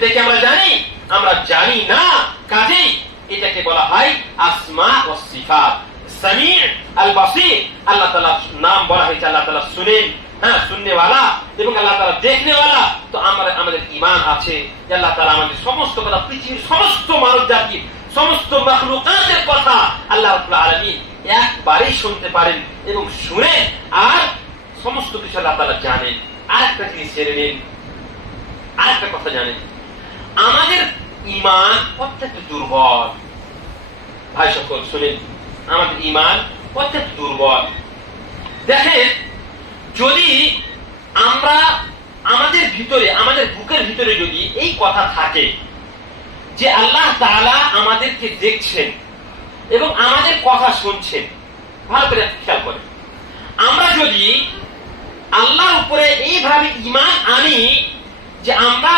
এটা কি আমরা জানি? আমরা জানি না। কাজেই এটাকে বলা হয় আসমা ও সিফাত। সামি' আল বাসীর, আল্লাহ তাআলার নাম বলা হয়েছে আল্লাহ তাআলা শুনেন, হ্যাঁ শুননে ওয়ালা, এবং আল্লাহ তাআলা দেখনে ওয়ালা। তো আমাদের ঈমান আছে যে আল্লাহ তাআলা আমাদের সমস্ত কথা, পৃথিবীর সমস্ত মানব জাতির সমস্ত মাখলুকাতের কথা আল্লাহ রাব্বুল আলামিন একবারেই শুনতে পারেন এবং শুনে আর সমস্ত কিছু আল্লাহ তাআলা জানেন। আরেকটা জিনিস জেনে নিন, আরেকটা কথা জানেন, আমাদের ঈমান অত্যন্ত দুর্বল। ভাই সকল শুনেন, আমাদের ঈমান অত্যন্ত দুর্বল। দেখেন, যদি আমরা আমাদের ভিতরে, আমাদের বুকের ভিতরে যদি এই কথা থাকে যে আল্লাহ তাআলা আমাদেরকে দেখছেন এবং আমাদের কথা শুনছেন, ভালো করে খেয়াল করেন, আমরা যদি আল্লাহর উপরে এইভাবে ঈমান আনি যে আমরা